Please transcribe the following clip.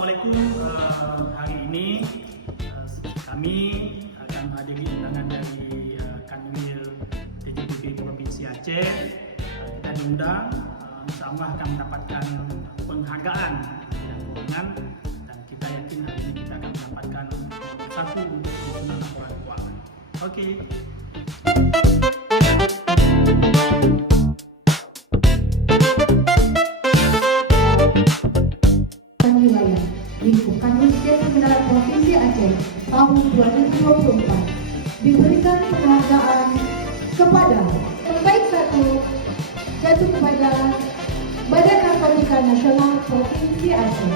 Assalamualaikum. Hari ini kami akan menghadiri undangan dari Kanwil DJPb Provinsi Aceh. Kita diundang, insya Allah akan mendapatkan penghargaan dan dukungan, dan kita yakin hari ini kita akan mendapatkan satu penyusunan laporan keuangan. Oke. Wilayah lingkup Kanwil Penyusunan Provinsi Aceh tahun 2024 diberikan penghargaan kepada terbaik satu, yaitu kepada Badan Narkotika Nasional Provinsi Aceh.